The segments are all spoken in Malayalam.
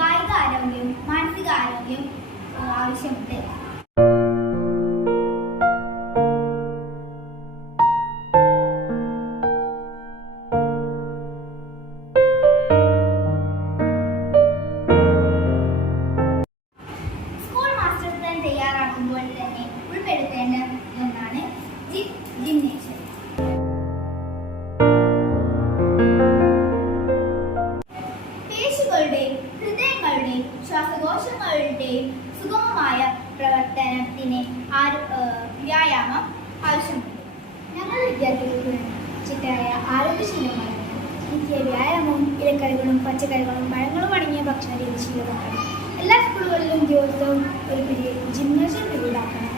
കായിക ആരോഗ്യവും മാനസിക ആരോഗ്യവും ആവശ്യമുണ്ട്. സ്കൂൾ മാസ്റ്റർ പ്ലാൻ തയ്യാറാക്കുമ്പോൾ തന്നെ ഉൾപ്പെടുത്തേണ്ട ഒന്നാണ് ജിംനേഷ്യം. പേശികളുടെയും ഹൃദയങ്ങളുടെയും ശ്വാസകോശങ്ങളുടെയും സുഗമമായ പ്രവർത്തനത്തിന് വ്യായാമം ആവശ്യമുണ്ട്. ഞങ്ങൾ വിദ്യാർത്ഥികൾക്ക് ചിട്ടയായ ആരോഗ്യശീലമാണ് നിത്യ വ്യായാമവും ഇലക്കറികളും പച്ചക്കറികളും പഴങ്ങളും അടങ്ങിയ ഭക്ഷണ രീതി ശീലമാണ്. എല്ലാ സ്കൂളുകളിലും ദിവസവും ഒരു ജിംനേഷ്യം പിരീഡാക്കണം.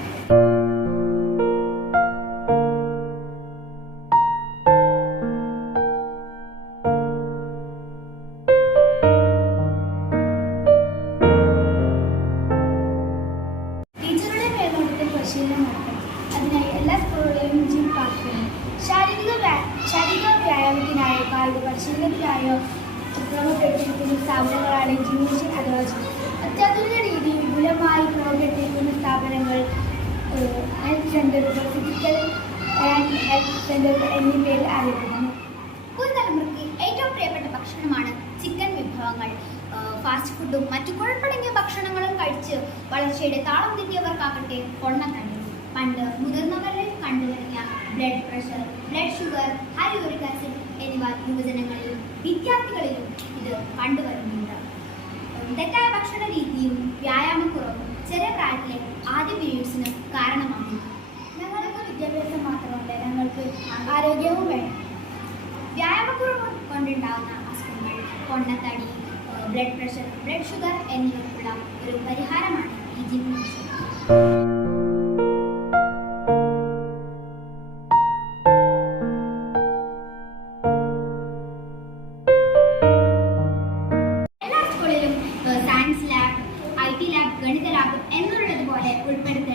ടീച്ചറുടെ മേൽനോട്ടത്തിൽ പരിശീലനം നടത്തണം. അതിനായി എല്ലാ സ്കൂളുകളിലും ജിം പാർക്കണം. ശാരീരിക വ്യായാമത്തിനായോ കായിക പരിശീലനത്തിനായോ ക്രമപ്പെടുത്തിയിരിക്കുന്ന സ്ഥാപനങ്ങളാണ് ജിംനേഷ്യം അഥവാ ജിം. അത്യാധുനിക രീതിയിൽ വിപുലമായി ക്രമപ്പെടുത്തിയിരിക്കുന്ന സ്ഥാപനങ്ങൾ ഹെൽത്ത് സെൻ്ററുകൾ, ഫിസിക്കൽ ആൻഡ് ഹെൽത്ത് സെൻ്ററുകൾ എന്നീ പേരിൽ അറിയപ്പെടുന്നു. പുതുതലമുറയ്ക്ക് ഏറ്റവും പ്രിയപ്പെട്ട ഭക്ഷണമാണ് ചിക്കൻ വിഭവങ്ങൾ. ഫാസ്റ്റ് ഫുഡും മറ്റു കുഴപ്പടങ്ങിയ ഭക്ഷണങ്ങളും കഴിച്ച് വളർച്ചയുടെ താളം തെറ്റിയവർക്കാകട്ടെ പൊണ്ണത്തടി. പണ്ട് മുതിർന്നവരിൽ കണ്ടുവരുന്ന blood pressure, blood sugar, high uric acid എന്നിവ യുവജനങ്ങളിലും വിദ്യാർത്ഥികളിലും ഇത് കണ്ടുവരുന്നുണ്ട്. തെറ്റായ ഭക്ഷണ രീതിയും വ്യായാമക്കുറവും ചെറിയ പ്രായത്തിലെ ആദ്യ പീരീഡ്സിന് കാരണമാണ്. ഞങ്ങൾക്ക് വിദ്യാഭ്യാസം മാത്രമല്ല, ഞങ്ങൾക്ക് ആരോഗ്യവും വേണം. വ്യായാമക്കുറവ് കൊണ്ടുണ്ടാകുന്ന അസുഖങ്ങൾ, പൊണ്ണത്തടി, ബ്ലഡ് പ്രഷർ, ബ്ലഡ് ഷുഗർ എന്നിവയ്ക്കുള്ള ഒരു പരിഹാരമാണ് ഈ ജിംനേഷ്യം. എല്ലാ സ്കൂളിലും സയൻസ് ലാബ്, IT ലാബ്, ഗണിത ലാബ് എന്നുള്ളതുപോലെ ഉൾപ്പെടുത്തി